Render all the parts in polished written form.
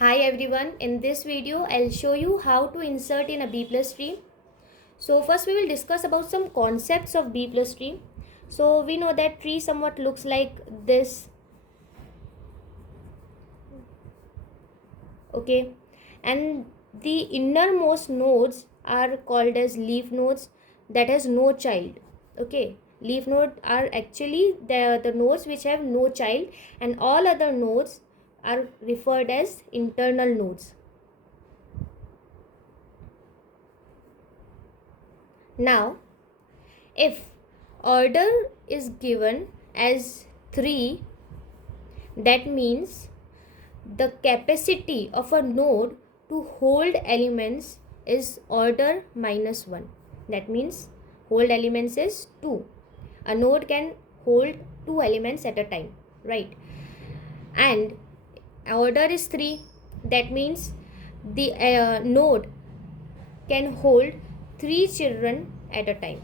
Hi everyone, in this video I'll show you how to insert in a B plus tree. So first we will discuss about some concepts of B plus tree. So we know that tree somewhat looks like this, okay, and the innermost nodes are called as leaf nodes that has no child, okay. Leaf nodes are actually the nodes which have no child, and all other nodes are referred as internal nodes. Now, if order is given as 3, that means the capacity of a node to hold elements is order minus 1. That means hold elements is 2. A node can hold 2 elements at a time, right? And order is 3. That means the node can hold 3 children at a time.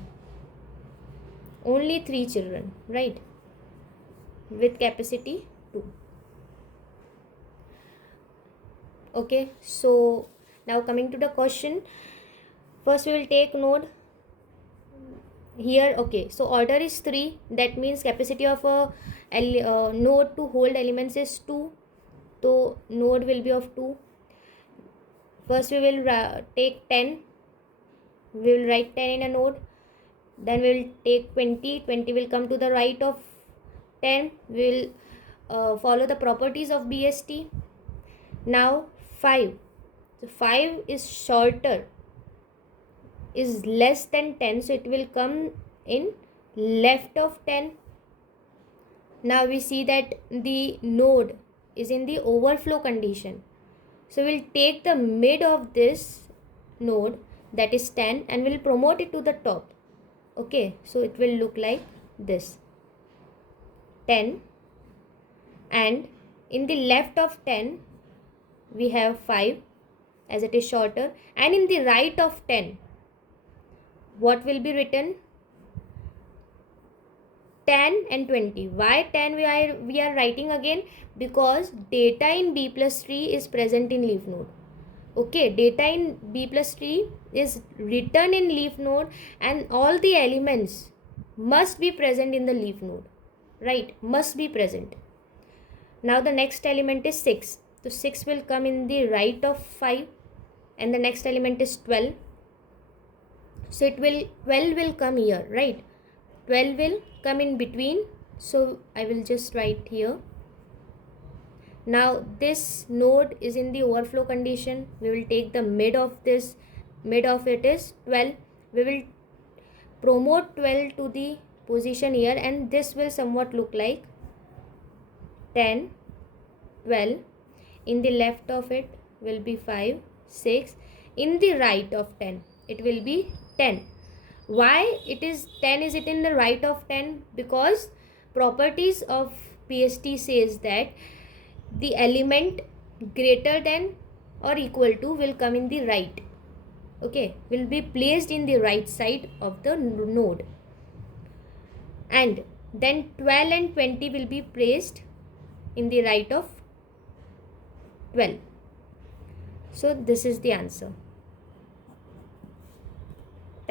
Only 3 children, right? With capacity 2. Okay, so now coming to the question. First we will take node here. Okay, so order is 3. That means capacity of a node to hold elements is 2. So node will be of 2. First we will take 10. We will write 10 in a node. Then we will take 20. 20 will come to the right of 10. We will follow the properties of BST. Now 5. So 5 is shorter, is less than 10, so it will come in left of 10. Now we see that the node is in the overflow condition. So we'll take the mid of this node, that is 10, and we'll promote it to the top. Okay, so it will look like this 10, and in the left of 10 we have 5 as it is shorter, and in the right of 10 what will be written? 10 and 20. Why 10 we are writing again? Because data in B plus tree is present in leaf node. Okay, data in B plus tree is written in leaf node, and all the elements must be present in the leaf node, right? Must be present. Now the next element is 6. So 6 will come in the right of 5, and the next element is 12. So 12 will come here, right? 12 will come in between. So I will just write here. Now this node is in the overflow condition. We will take the mid of this. Mid of it is 12. We will promote 12 to the position here, and this will somewhat look like 10, 12. In the left of it will be 5, 6. In the right of 10 it will be 10. Why it is 10? Is it in the right of 10? Because properties of BST says that the element greater than or equal to will come in the right. Okay, will be placed in the right side of the node, and then 12 and 20 will be placed in the right of 12. So this is the answer.